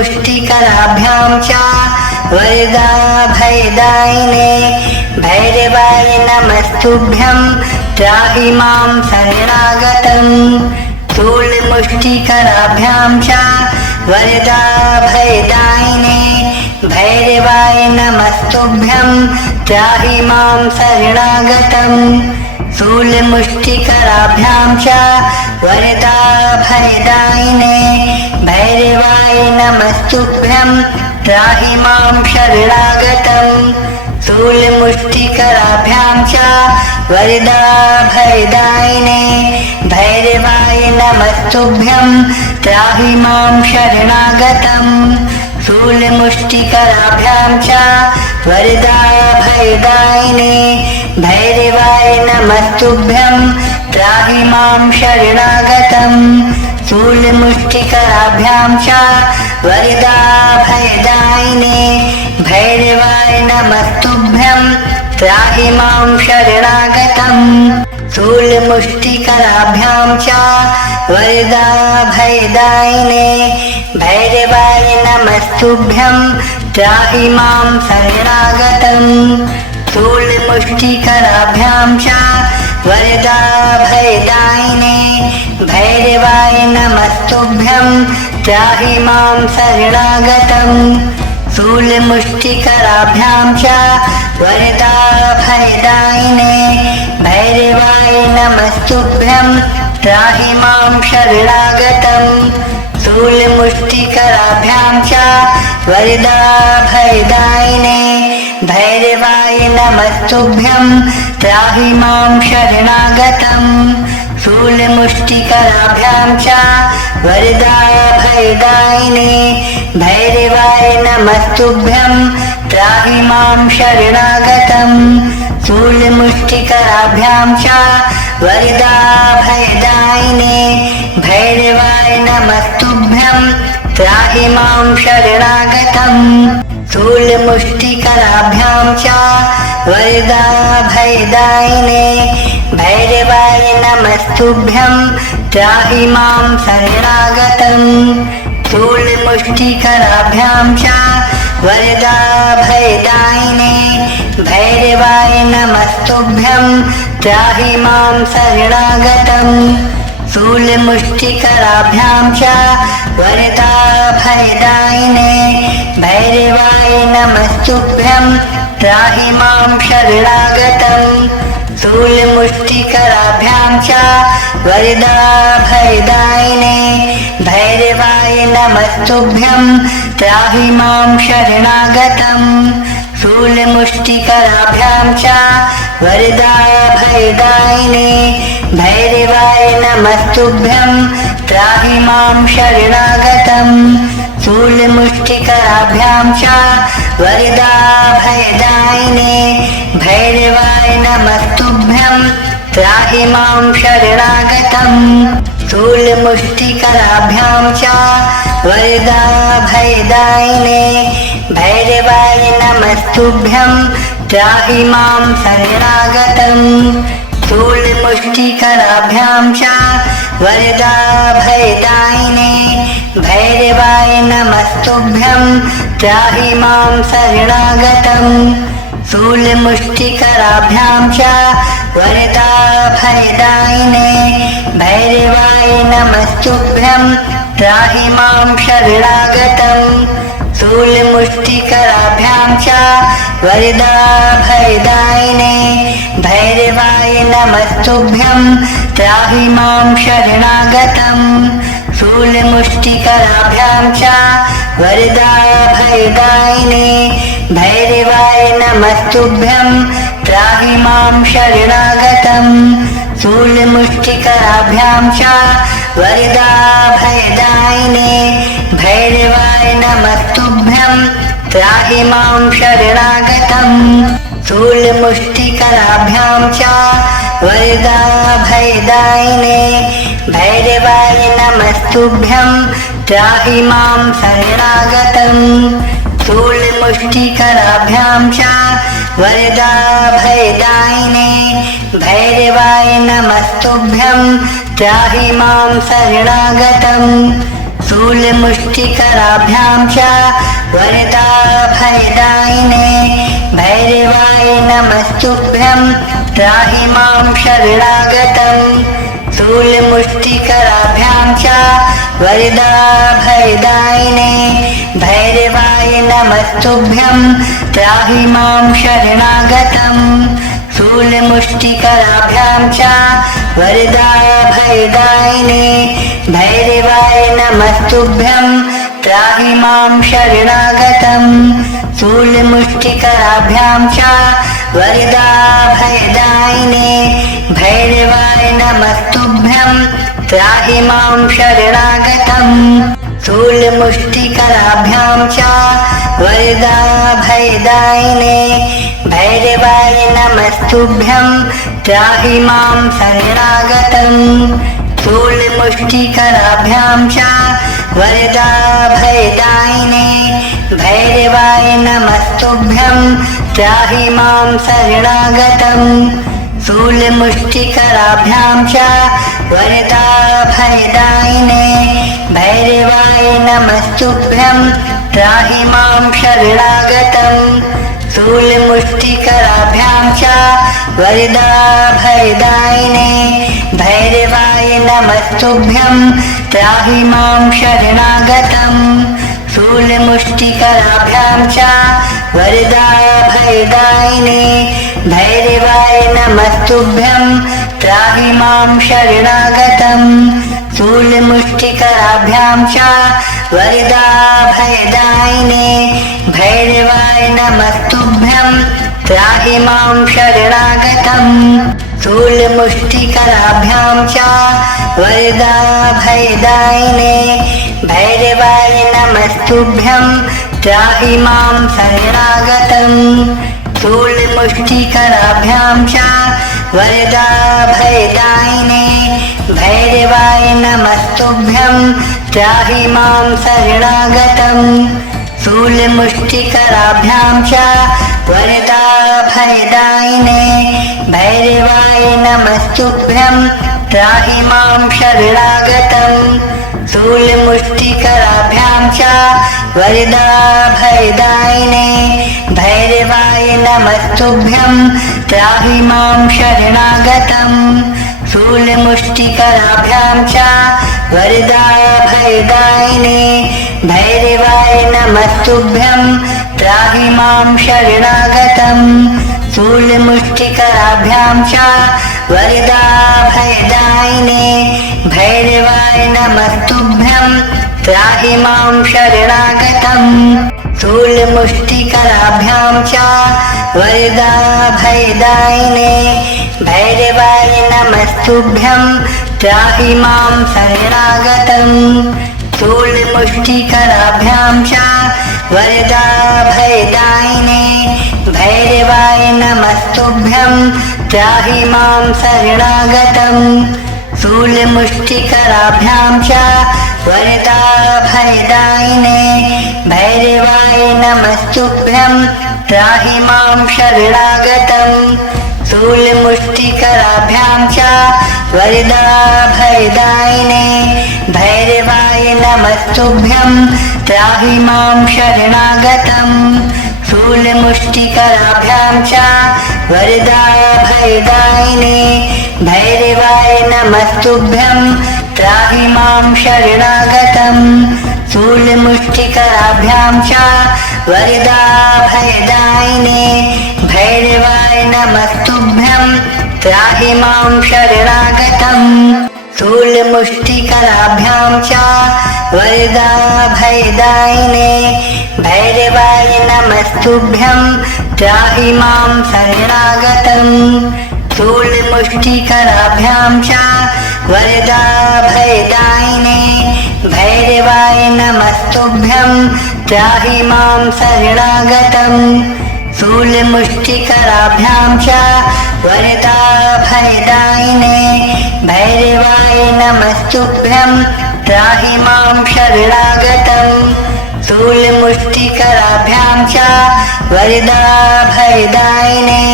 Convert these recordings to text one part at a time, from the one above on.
शूलमुष्टिकराभ्यां च वरदाभयदायिने भैरवाय नमस्तुभ्यं त्राहि मां शरणागतम् शूलमुष्टिकराभ्यां च वरदाभयदायिने भैरवाय नमस्तुभ्यं त्राहि मां शरणागतम् शूलमुष्टिकराभ्यां च वरदाभयदायिने भैरवाय नमस्तुभ्यं त्राहि मां शरणागतम् शूलमुष्टिकराभ्यां च वरदाभयदायिने भैरवाय नमस्तुभ्यं त्राहि मां शरणागतम् शूलमुष्टिकराभ्यां च वरदाभयदायिने भैरवाय नमस्तुभ्यं त्राहि मां शरणागतम् शूलमुष्टिकराभ्यां च वरदाभयदायिने भैरवाय नमस्तुभ्यं त्राहि मां शरणागतम् शूलमुष्टिकराभ्यां च वरदाभयदायिने भैरवाय नमस्तुभ्यं त्राहि मां शरणागतम् शूलमुष्टिकराभ्यां च वरदाभयदायिने भैरवाय नमस्तुभ्यं त्राहि मां शरणागतम् शूलमुष्टिकराभ्यां च वरदाभयदायिने भैरवाय नमस्तुभ्यं त्राहि मां शरणागतम् शूलमुष्टिकराभ्यां च वरदाभयदायिने भैरवाय नमस्तुभ्यं त्राहि मां शरणागतम् शूलमुष्टिकराभ्यां च वरदाभयदायिने भैरवाय नमस्तुभ्यं त्राहि मां शरणागतम् शूलमुष्टिकराभ्यां च वरदाभयदायिने भैरवाय नमस्तुभ्यं त्राहि मां शरणागतम् शूलमुष्टिकराभ्यां च वरदाभयदायिने भैरवाय नमस्तुभ्यं त्राहि मां शरणागतम् शूलमुष्टिकराभ्यां च वरदाभयदायिने भैरवाय नमस्तुभ्यं त्राहि मां शरणागतम् शूलमुष्टिकराभ्यां च वरदाभयदायिने भैरवाय नमस्तुभ्यं त्राहि मां शरणागतम् शूलमुष्टिकराभ्यां च वरदाभयदायिने भैरवाय नमस्तुभ्यं त्राहि मां शरणागतम् शूलमुष्टिकराभ्यां च वरदाभयदायिने भैरवाय नमस्तुभ्यं त्राहि मां शरणागतम् शूलमुष्टिकराभ्यां च वरदाभयदायिने भैरवाय नमस्तुभ्यं त्राहि मां शरणागतम् शूलमुष्टिकराभ्यां च वरदाभयदायिने भैरवाय नमस्तुभ्यं त्राहि मां शरणागतम् शूलमुष्टिकराभ्यां च वरदाभयदायिने भैरवाय नमस्तुभ्यं त्राहि मां शरणागतम् शूलमुष्टिकराभ्यां च वरदाभयदायिने भैरवाय नमस्तुभ्यं त्राहि मां शरणागतम् शूलमुष्टिकराभ्यां च वरदाभयदायिने भैरवाय नमस्तुभ्यं त्राहि मां शरणागतम् शूलमुष्टिकराभ्यां च वरदाभयदायिने भैरवाय नमस्तुभ्यं त्राहि मां शरणागतम् शूलमुष्टिकराभ्यां च वरदाभयदायिने भैरवाय नमस्तुभ्यं त्राहि मां शरणागतम् शूलमुष्टिकराभ्यां च वरदाभयदायिने भैरवाय नमस्तुभ्यं त्राहि मां शरणागतम् शूलमुष्टिकराभ्यां च वरदाभयदायिने भैरवाय नमस्तुभ्यं त्राहि मां शरणागतम् शूलमुष्टिकराभ्यां च वरदाभयदायिने भैरवाय नमस्तुभ्यं त्राहि मां शरणागतम् शूलमुष्टिकराभ्यां च वरदाभयदायिने भैरवाय नमस्तुभ्यं त्राहि मां शरणागतम् शूलमुष्टिकराभ्यां च वरदाभयदायिने भैरवाय नमस्तुभ्यं त्राहि मां शरणागतम् शूलमुष्टिकराभ्यां च वरदाभयदायिने भैरवाय नमस्तुभ्यं त्राहि मां शरणागतम् शूलमुष्टिकराभ्यां च वरदाभयदायिने भैरवाय नमस्तुभ्यं त्राहि मां शरणागतम् शूलमुष्टिकराभ्यां च वरदाभयदायिने भैरवाय नमस्तुभ्यं त्राहि मां शरणागतम् शूलमुष्टिकराभ्यां च वरदाभयदायिने भैरवाय नमस्तुभ्यं त्राहि मां शरणागतम् शूलमुष्टिकराभ्यां च वरदाभयदायिने भैरवाय नमस्तुभ्यं त्राहि मां शरणागतम् शूलमुष्टिकराभ्यां च वरदाभयदायिने भैरवाय नमस्तुभ्यं त्राहि मां शरणागतम् शूलमुष्टिकराभ्यां च वरदाभयदायिने भैरवाय नमस्तुभ्यं त्राहि मां शरणागतम् शूलमुष्टिकराभ्यां च वरदाभयदायिने भैरवाय नमस्तुभ्यं त्राहि मां शरणागतम् शूलमुष्टिकराभ्यां च वरदाभयदायिने भैरवाय नमस्तुभ्यं त्राहि मां शरणागतम् शूलमुष्टिकराभ्यां च वरदाभयदायिने भैरवाय नमस्तुभ्यं त्राहि मां शरणागतम् शूलमुष्टिकराभ्यां च वरदाभयदायिने भैरवाय नमस्तुभ्यं त्राहि मां शरणागतम् शूलमुष्टिकराभ्यां च वरदाभयदायिने भैरवाय नमस्तुभ्यं त्राहि मां शरणागतम् शूलमुष्टिकराभ्यां च वरदाभयदायिने भैरवाय नमस्तुभ्यं त्राहि मां शरणागतम् शूलमुष्टिकराभ्यां च वरदाभयदायिने भैरवाय नमस्तुभ्यं त्राहि मां शरणागतम् शूलमुष्टिकराभ्यां च वरदाभयदायिने भैरवाय नमस्तुभ्यं त्राहि मां शरणागतम् शूलमुष्टिकराभ्यां च वरदाभयदायिने भैरवाय नमस्तुभ्यं त्राहि मां शरणागतम् शूलमुष्टिकराभ्यां च वरदाभयदायिने भैरवाय नमस्तुभ्यं त्राहि मां शरणागतम् शूलमुष्टिकराभ्यां च वरदाभयदायिने भैरवाय नमस्तुभ्यं त्राहि मां शरणागतम् शूलमुष्टिकराभ्यां च वरदाभयदायिने भैरवाय नमस्तुभ्यं त्राहि मां शरणागतम् शूलमुष्टिकराभ्यां च वरदाभयदायिने भैरवाय नमस्तुभ्यं त्राहि मां शरणागतम् शूलमुष्टिकराभ्यां च वरदाभयदायिने भैरवाय नमस्तुभ्यं त्राहि मां शरणागतम् शूलमुष्टिकराभ्यां च वरदाभयदायिने भैरवाय नमस्तुभ्यं त्राहि मां शरणागतम् शूलमुष्टिकराभ्यां च वरदाभयदायिने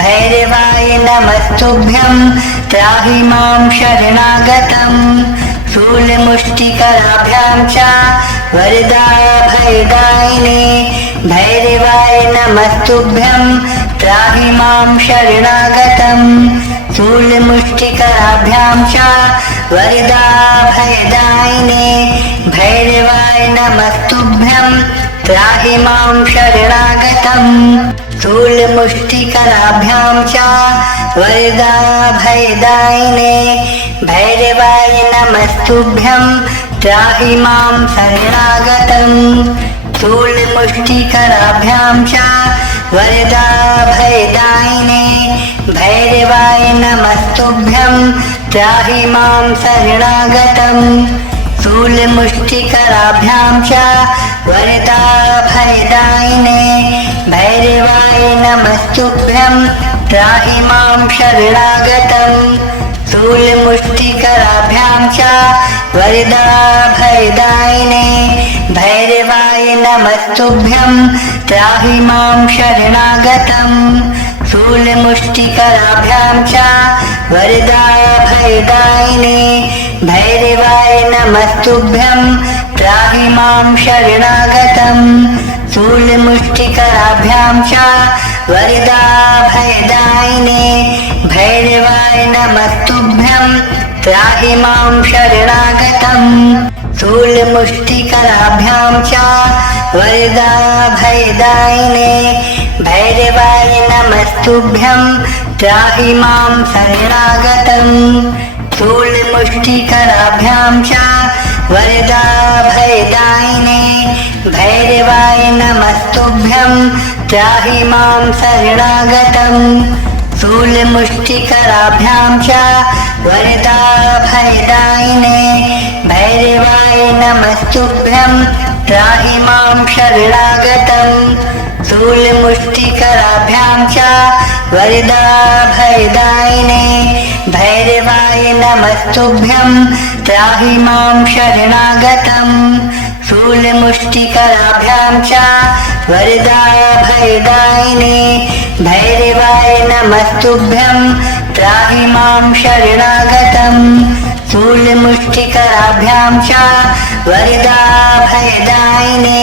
भैरवाय नमस्तुभ्यं त्राहि मां शरणागतम् शूलमुष्टिकराभ्यां च वरदाभयदायिने भैरवाय नमस्तुभ्यं त्राहि मां शरणागतम् शूलमुष्टिकराभ्यां च वरदाभयदायिने भैरवाय नमस्तुभ्यं त्राहि मां शरणागतम् शूलमुष्टिकराभ्यां च वरदाभयदायिने भैरवाय नमस्तुभ्यं त्राहि मां शरणागतम् शूलमुष्टिकराभ्यां च वरदाभयदायिने भैरवाय नमस्तुभ्यं त्राहि मां शरणागतम् शूलमुष्टिकराभ्यां च वरदाभयदायिने भैरवाय नमस्तुभ्यं त्राहि मां शरणागतम् शूलमुष्टिकराभ्यां च वरदाभयदायिने भैरवाय नमस्तुभ्यं त्राहि मां शरणागतम् शूलमुष्टिकराभ्यां च वरदाभयदायिने भैरवाय नमस्तुभ्यं त्राहि मां शरणागतम् शूलमुष्टिकराभ्यां च वरदाभयदायिने भैरवाय नमस्तुभ्यं त्राहि मां शरणागतम् शूलमुष्टिकराभ्यां च वरदाभयदायिने भैरवाय नमस्तुभ्यं त्राहि मां शरणागतम् शूलमुष्टिकराभ्यां च वरदाभयदायिने भैरवाय नमस्तुभ्यं त्राहि मां शरणागतम् शूलमुष्टिकराभ्यां च वरदाभयदायिने भैरवाय नमस्तुभ्यं त्राहि मां शरणागतम् शूलमुष्टिकराभ्यां च वरदाभयदायिने भैरवाय नमस्तुभ्यं त्राहि मां शरणागतम् शूलमुष्टिकराभ्यां च वरदाभयदायिने भैरवाय नमस्तुभ्यं त्राहि मां शरणागतम् शूलमुष्टिकराभ्यां च वरदाभयदायिने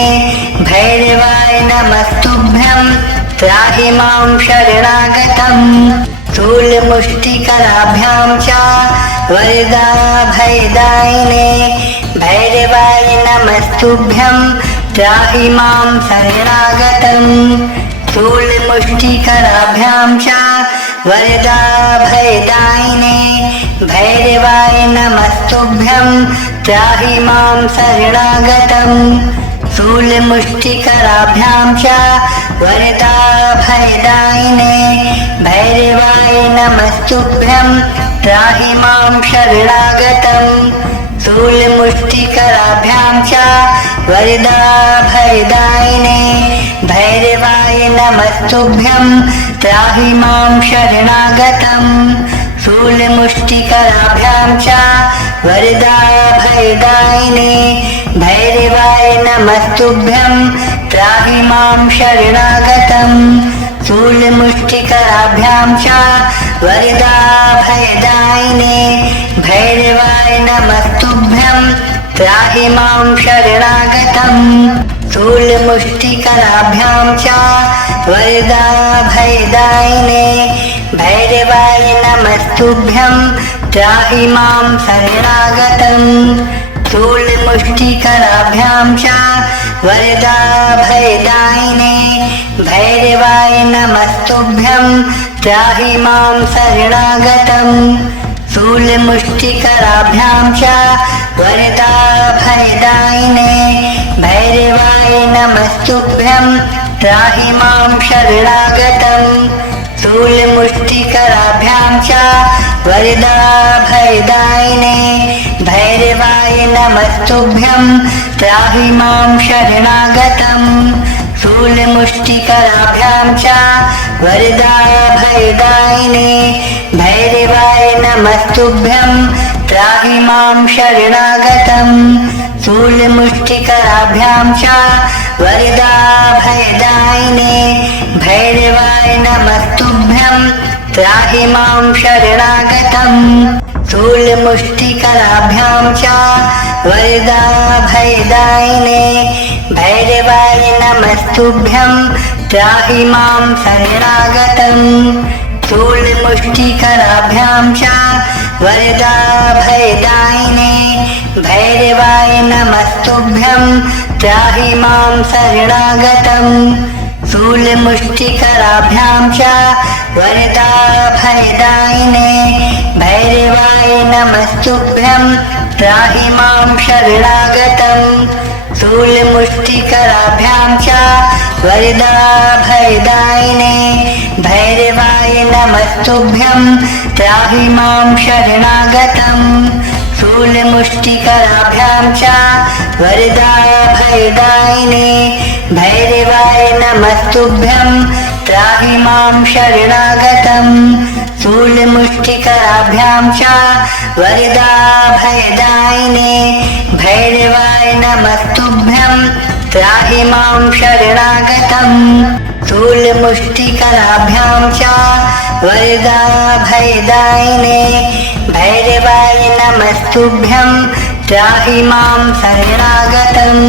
भैरवाय नमस्तुभ्यं त्राहि मां शरणागतम् शूलमुष्टिकराभ्यां च वरदाभयदायिने भैरवाय नमस्तुभ्यं त्राहि मां शरणागतम् शूलमुष्टिकराभ्यां च वरदाभयदायिने भैरवाय नमस्तुभ्यं त्राहि मां शरणागतम् शूलमुष्टिकराभ्यां च वरदाभयदायिने भैरवाय नमस्तुभ्यं त्राहि मां शरणागतम् शूलमुष्टिकराभ्यां च वरदाभयदायिने भैरवाय नमस्तुभ्यं त्राहि मां शरणागतम् शूलमुष्टिकराभ्यां च वरदाभयदायिने भैरवाय नमस्तुभ्यं त्राहि मां शरणागतम् शूलमुष्टिकराभ्यां च वरदाभयदायिने भैरवाय नमस्तुभ्यं त्राहि मां शरणागतम् शूलमुष्टिकराभ्यां च वरदाभयदायिने भैरवाय नमस्तुभ्यं त्राहि मां शरणागतम् शूलमुष्टिकराभ्यां च वरदाभयदायिने भैरवाय नमस्तुभ्यं त्राहि मां शरणागतम् शूलमुष्टिकराभ्यां च वरदाभयदायिने भैरवाय नमस्तुभ्यं त्राहि मां शरणागतम् शूलमुष्टिकराभ्यां च वरदाभयदायिने भैरवाय नमस्तुभ्यं त्राहि मां शरणागतम् शूलमुष्टिकराभ्यां च वरदाभयदायिने भैरवाय नमस्तुभ्यं त्राहि मां शरणागतम् शूलमुष्टिकराभ्यां च वरदाभयदायिने भैरवाय नमस्तुभ्यं त्राहि मां शरणागतम् स्थूलमुष्टिकराभ्यां च वरदाभयदायिने भैरवाय नमस्तुभ्यं त्राहि मां शरणागतम् स्थूलमुष्टिकराभ्यां च वरदाभयदायिने भैरवाय नमस्तुभ्यं त्राहि मां शरणागतम् स्थूलमुष्टिकराभ्यां च वरदाभयदायिने भैरवाय नमस्तुभ्यं त्राहि मां शरणागतम् स्थूलमुष्टिकराभ्यां च वरदाभयदायिने भैरवाय नमस्तुभ्यं त्राहि मां शरणागतम् स्थूलमुष्टिकराभ्यां च वरदाभयदायिने भैरवाय नमस्तुभ्यं त्राहि मां शरणागतम् स्थूलमुष्टिकराभ्यां च वरदाभयदायिने भैरवाय नमस्तुभ्यं त्राहि मां शरणागतम् स्थूलमुष्टिकराभ्यां च वरदाभयदायिने भैरवाय नमस्तुभ्यं त्राहि मां शरणागतम्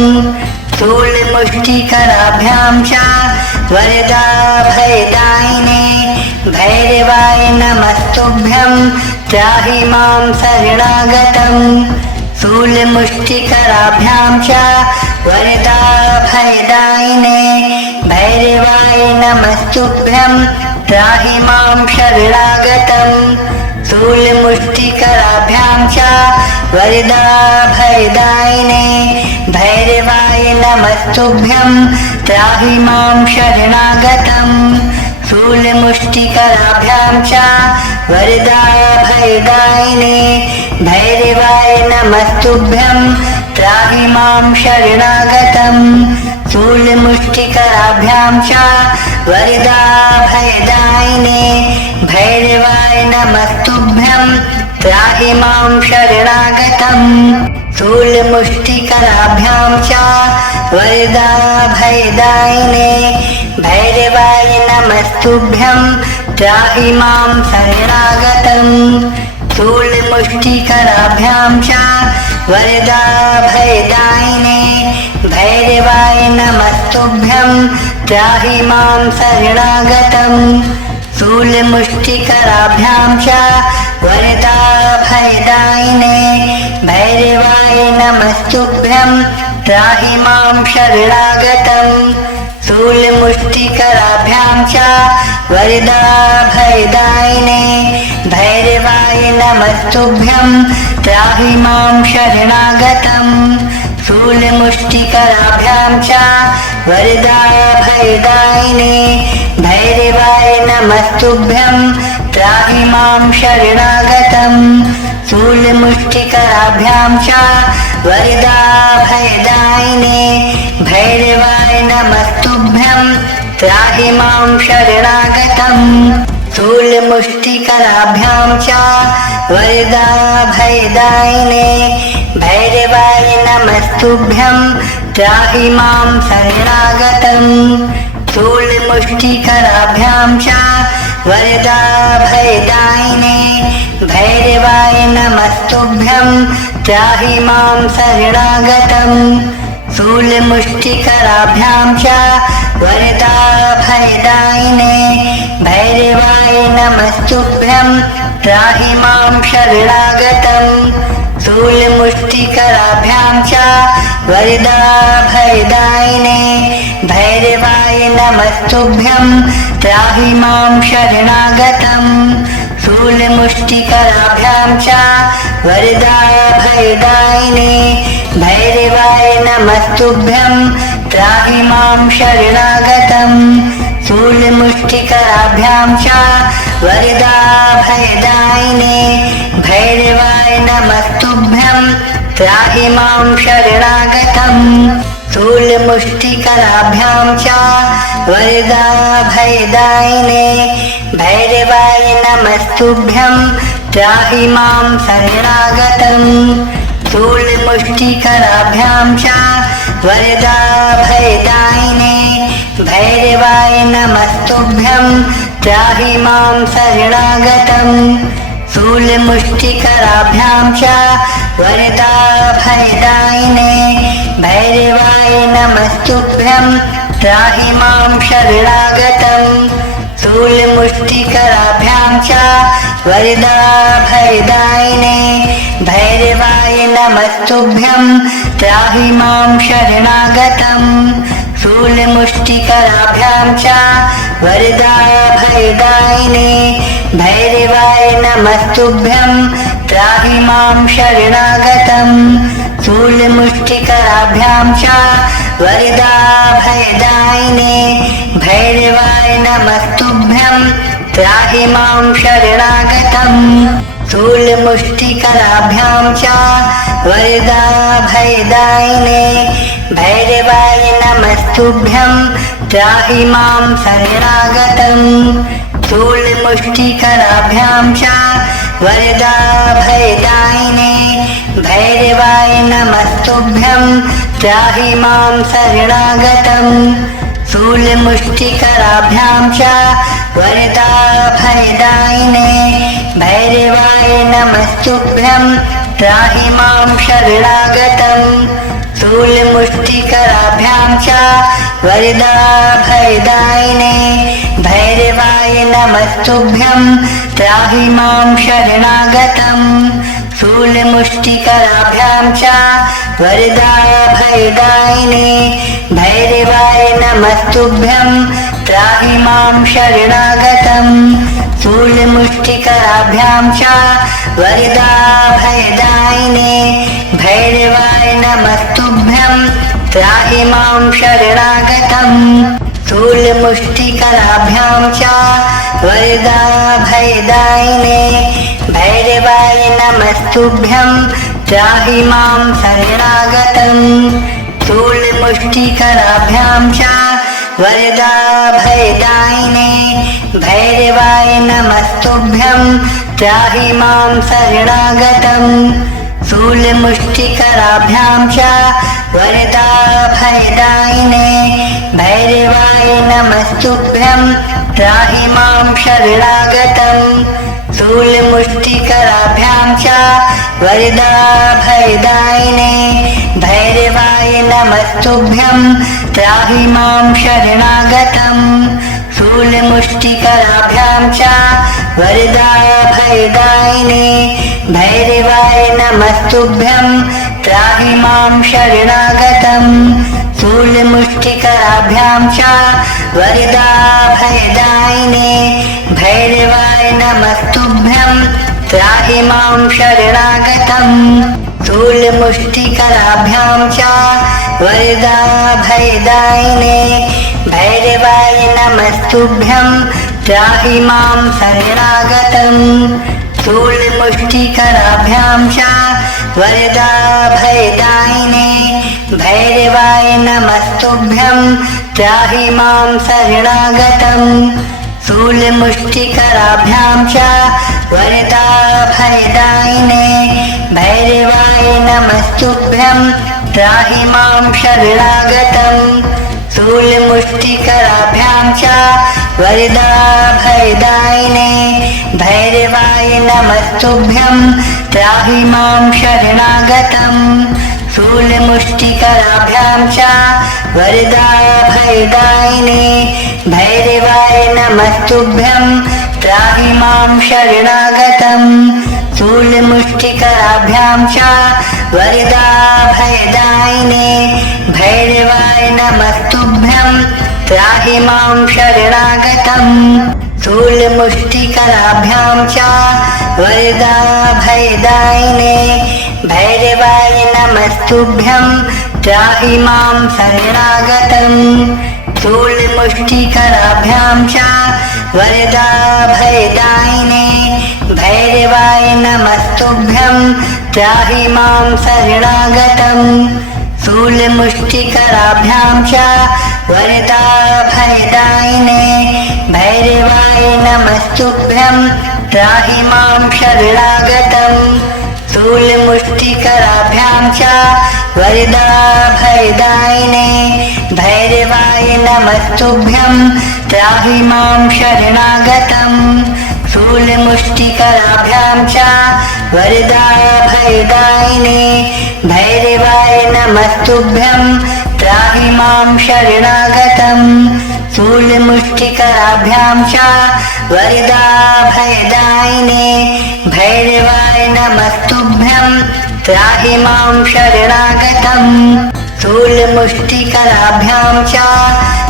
स्थूलमुष्टिकराभ्यां च वरदाभयदायिने भैरवाय नमस्तुभ्यं त्राहि मां शरणागतम् स्थूलमुष्टिकराभ्यां च वरदाभयदायिने भैरवाय नमस्तुभ्यं त्राहि मां शरणागतम् स्थूलमुष्टिकराभ्यां च वरदाभयदायिने भैरवाय नमस्तुभ्यं त्राहि मां शरणागतम् स्थूलमुष्टिकराभ्यां च वरदाभयदायिने भैरवाय नमस्तुभ्यं त्राहि मां शरणागतम् स्थूलमुष्टिकराभ्यां च वरदाभयदायिने भैरवाय नमस्तुभ्यं त्राहि मां शरणागतम् स्थूलमुष्टिकराभ्यां च वरदाभयदायिने भैरवाय नमस्तुभ्यं त्राहि मां शरणागतम् स्थूलमुष्टिकराभ्यां च वरदाभयदायिने भैरवाय नमस्तुभ्यं त्राहि मां शरणागतम् स्थूलमुष्टिकराभ्यां च वरदाभयदायिने भैरवाय नमस्तुभ्यं त्राहि मां शरणागतम् स्थूलमुष्टिकराभ्यां च वरदाभयदायिने भैरवाय नमस्तुभ्यं त्राहि मां शरणागतम् स्थूलमुष्टिकराभ्यां च वरदाभयदायिने भैरवाय नमस्तुभ्यं त्राहि मां शरणागतम् स्थूलमुष्टिकराभ्यां च वरदाभयदायिने भैरवाय नमस्तुभ्यं त्राहि मां शरणागतम् स्थूलमुष्टिकराभ्यां च वरदाभयदायिने भैरवाय नमस्तुभ्यं त्राहि मां शरणागतम् स्थूलमुष्टिकराभ्यां च वरदाभयदायिने भैरवाय नमस्तुभ्यं त्राहि मां शरणागतम् स्थूलमुष्टिकराभ्यां च वरदाभयदायिने भैरवाय नमस्तुभ्यं त्राहि मां शरणागतम् स्थूलमुष्टिकराभ्यां च वरदाभयदायिने भैरवाय नमस्तुभ्यं त्राहि मां शरणागतम् स्थूलमुष्टिकराभ्यां च वरदाभयदायिने भैरवाय नमस्तुभ्यं त्राहि मां शरणागतम् स्थूलमुष्टिकराभ्यां च वरदाभयदायिने भैरवाय नमस्तुभ्यं त्राहि मां शरणागतम् स्थूलमुष्टिकराभ्यां च वरदाभयदायिने भैरवाय नमस्तुभ्यं त्राहि मां शरणागतम् स्थूलमुष्टिकराभ्यां च वरदाभयदायिने भैरवाय नमस्तुभ्यं त्राहि मां शरणागतम् शूलमुष्टिकराभ्यां च वरदाभयदायिने भैरवाय नमस्तुभ्यं त्राहि मां शरणागतम् शूलमुष्टिकराभ्यां च वरदाभयदायिने भैरवाय नमस्तुभ्यं त्राहि मां शरणागतम् शूलमुष्टिकराभ्यां च वरदाभयदायिने भैरवाय नमस्तुभ्यं त्राहि मां शरणागतम् शूलमुष्टिकराभ्यां च वरदाभयदायिने भैरवाय नमस्तुभ्यं त्राहि मां शरणागतम् शूलमुष्टिकराभ्यां च वरदाभयदायिने भैरवाय नमस्तुभ्यं त्राहि मां शरणागतम् शूलमुष्टिकराभ्यां च वरदाभयदायिने भैरवाय नमस्तुभ्यं त्राहि मां शरणागतम् शूलमुष्टिकराभ्यां च वरदाभयदायिने भैरवाय नमस्तुभ्यं त्राहि मां शरणागतम् शूलमुष्टिकराभ्यां च वरदाभयदायिने भैरवाय नमस्तुभ्यं त्राहि मां शरणागतम् शूलमुष्टिकराभ्यां च वरदाभयदायिने भैरवाय नमस्तुभ्यं त्राहि मां शरणागतम् शूलमुष्टिकराभ्यां च वरदाभयदायिने भैरवाय नमस्तुभ्यं त्राहि मां शरणागतम् शूलमुष्टिकराभ्यां च वरदाभयदायिने भैरवाय नमस्तुभ्यं त्राहि मां शरणागतम् शूलमुष्टिकराभ्यां च वरदाभयदायिने भैरवाय नमस्तुभ्यं त्राहि मां शरणागतम् शूलमुष्टिकराभ्यां च वरदाभयदायिने भैरवाय नमस्तुभ्यं त्राहि मां शरणागतम् शूलमुष्टिकराभ्यां च वरदाभयदायिने भैरवाय नमस्तुभ्यं त्राहि मां शरणागतम् शूलमुष्टिकराभ्यां च वरदाभयदायिने भैरवाय नमस्तुभ्यं त्राहि मां शरणागतम् शूलमुष्टिकराभ्यां च वरदाभयदायिने भैरवाय नमस्तुभ्यं त्राहि मां शरणागतम् शूलमुष्टिकराभ्यां च वरदाभयदायिने भैरवाय नमस्तुभ्यं त्राहि मां शरणागतम् शूलमुष्टिकराभ्यां च वरदाभयदायिने भैरवाय नमस्तुभ्यं त्राहि मां शरणागतम् शूलमुष्टिकराभ्यां च वरदाभयदायिने भैरवाय नमस्तुभ्यं त्राहि मां शरणागतम् शूलमुष्टिकराभ्यां च वरदाभयदायिने भैरवाय नमस्तुभ्यं त्राहि मां शरणागतम् शूलमुष्टिकराभ्यां च वरदाभयदायिने भैरवाय नमस्तुभ्यं त्राहि मां शरणागतम् शूलमुष्टिकराभ्यां च वरदाभयदायिने भैरवाय नमस्तुभ्यं त्राहि मां शरणागतम् शूलमुष्टिकराभ्यां च वरदाभयदायिने भैरवाय नमस्तुभ्यं त्राहि मां शरणागतम् शूलमुष्टिकराभ्यां च वरदाभयदायिने भैरवाय नमस्तुभ्यं त्राहि मां शरणागतम् शूलमुष्टिकराभ्यां च वरदाभयदायिने भैरवाय नमस्तुभ्यं त्राहि मां शरणागतम् शूलमुष्टिकराभ्यां च वरदाभयदायिने भैरवाय नमस्तुभ्यं त्राहि मां शरणागतम् शूलमुष्टिकराभ्यां च वरदाभयदायिने भैरवाय नमस्तुभ्यं त्राहि मां शरणागतम् शूलमुष्टिकराभ्यां च वरदाभयदायिने भैरवाय नमस्तुभ्यं त्राहि मां शरणागतम् शूलमुष्टिकराभ्यां च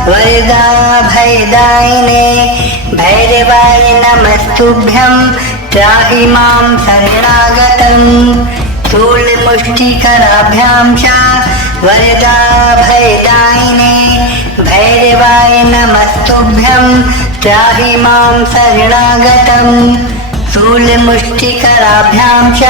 वरदाभयदायिने भैरवाय नमस्तुभ्यं त्राहि मां शरणागतम् शूलमुष्टिकराभ्यां च वरदाभयदायिने भैरवाय नमस्तुभ्यं त्राहि मां शरणागतम् शूलमुष्टिकराभ्यां च